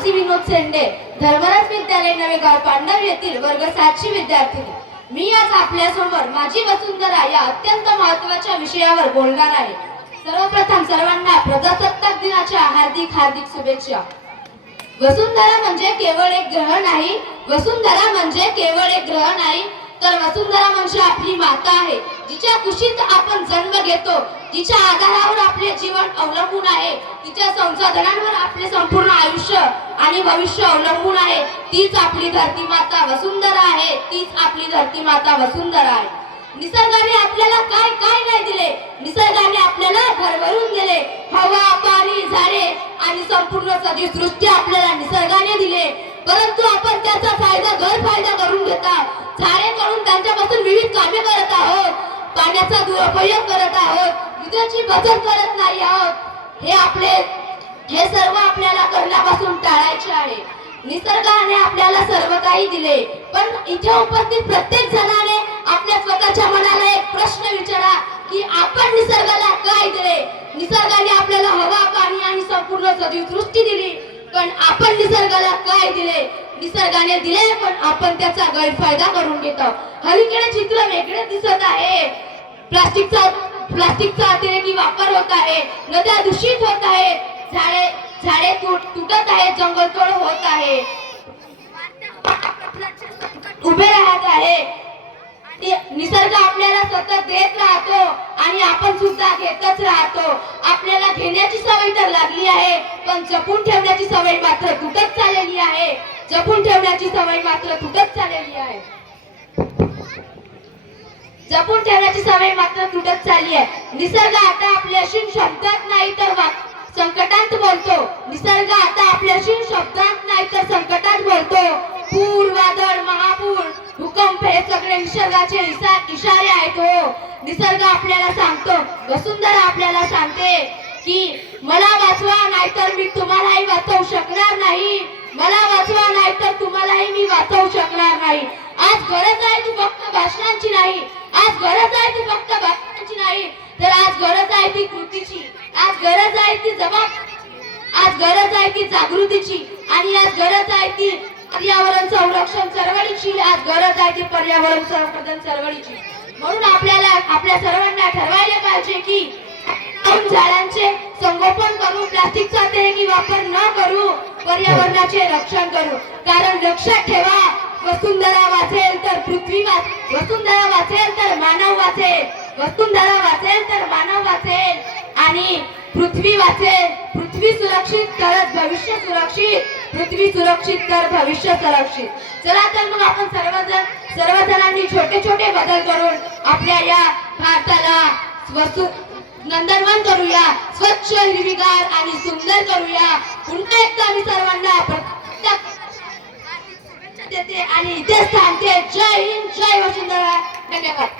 मानसी विनोद सेंडे, धर्मराज विद्यालय नवेगाव पांडव येथील वर्ग 7ची विद्यार्थिनी. मी आज आपल्या समोर माझी वसुंधरा या अत्यंत महत्त्वाच्या विषयावर बोलणार आहे. सर्वप्रथम सर्वांना प्रजासत्ताक दिनाच्या हार्दिक हार्दिक शुभेच्छा. वसुंधरा म्हणजे केवळ एक ग्रह नाही, वसुंधरा म्हणजे केवळ एक ग्रह नाही, तर वसुंधरा म्हणजे आपली माता आहे, जिच्या कुशीत आपण जन्म घेतो, जिच्या आधारावर आपले जीवन अवलंबून आहे, तिच्या संसाधनांवर आपले संपूर्ण आयुष्य आणि भविष्य अवलंबून आहे. तीच आपली धरती माता वसुंधरा आहे, तीच आपली धरती माता वसुंधरा आहे. निसर्गाने आपल्याला काय काय नाही दिले, निसर्गाने आपल्याला भरभरून दिले. हवा, पाणी, झाडे आणि संपूर्ण सजीव सृष्टी आपल्याला निसर्गाने दिले, परंतु आपण त्याचा गैरफायदा करून घेता. झाडे तोडून त्यांच्यापासून विविध कामे करत आहोत, पाण्याचा दुरुपयोग करत आहोत, विजेची बचत करत नाही आहोत. हे सर्व आपल्याला करण्यापासून टाळायचे आहे. निसर्गाने आपल्याला सर्व काही दिले, पण इथे उपस्थित प्रत्येक जणाने आपल्या स्वतःच्या मनाला एक प्रश्न विचारा की आपण निसर्गाला काय दिले. निसर्गाने आपल्याला हवा, पाणी आणि संपूर्ण सजीव सृष्टी दिली, पण आपण निसर्गाला काय दिले. निसर्गाने दिले, पण आपण त्याचा गैरफायदा करून घेतो. हल्लीकडे चित्र वेगळे दिसत आहे. प्लास्टिकचा अतिरेकी वापर होत आहे, नद्या दूषित होत आहे, झाडे तुटत आहेत, जंगलतोड होत आहे, उभे राहत आहे. निसर्ग आपल्याला सतत देत राहतो आणि आपण सुद्धा घेतच राहतो. आपल्याला घेण्याची सवय तर लागली आहे, पण जपून ठेवण्याची सवय मात्र तुटत चाललेली आहे. जपून ठेवण्याची सवय मात्र तुटत चाललेली आहे. जपून ठेवण्याची सवय मात्र तुटत चालली आहे. निसर्ग आता आपल्याशी शब्दात नाही तर संकटात बोलतो. निसर्ग आता आपल्याशी शब्दात नाही तर संकटात बोलतो. पूर, वादळ, महापूर, भूकंप हे सगळे निसर्गाचे इशारे आहेत. हो, निसर्ग आपल्याला सांगतो, वसुंधरा आपल्याला सांगते की मला वाचवा, नाहीतर मी तुम्हालाही वाचवू शकणार नाही. मला वाचवा, नाहीतर तुम्हालाही मी वाचवू शकणार नाही. आज गरज आहे ती फक्त भाषणांची नाही, आज गरज आहे ती फक्त भाषणांची नाही, तर आज गरज आहे ती कृतीची. आज गरज आहे ती आज गरज आहे ती जागृतीची, आणि आज गरज आहे ती पर्यावरण संरक्षण चळवळीची. आज गरज आहे ती पर्यावरण संवर्धन चळवळीची. म्हणून आपल्या सर्वांना ठरवायला पाहिजे की आपण झाडांचे संगोपन करू, प्लास्टिकचा अतिरेकी वापर न करू, पर्यावरणाचे रक्षण करू. कारण लक्षात ठेवा, वसुंधरा वाचेल तर पृथ्वी वाचेल, वसुंधरा वाचेल तर मानव वाचेल, वसुंधरा वाचेल तर मानव वाचेल आणि पृथ्वी वाचेल. पृथ्वी सुरक्षित तरच भविष्य सुरक्षित, पृथ्वी सुरक्षित तर भविष्य सुरक्षित. चला तर मग आपण सर्वजणांनी छोटे छोटे बदल करून आपल्या या भारताला नंदनवन करूया, स्वच्छ, हिरवीगार आणि सुंदर करूया. पुन्हा एकदा मी सर्वांना देते आणि इथेच थांबते. जय हिंद, जय वसुंधरा. धन्यवाद.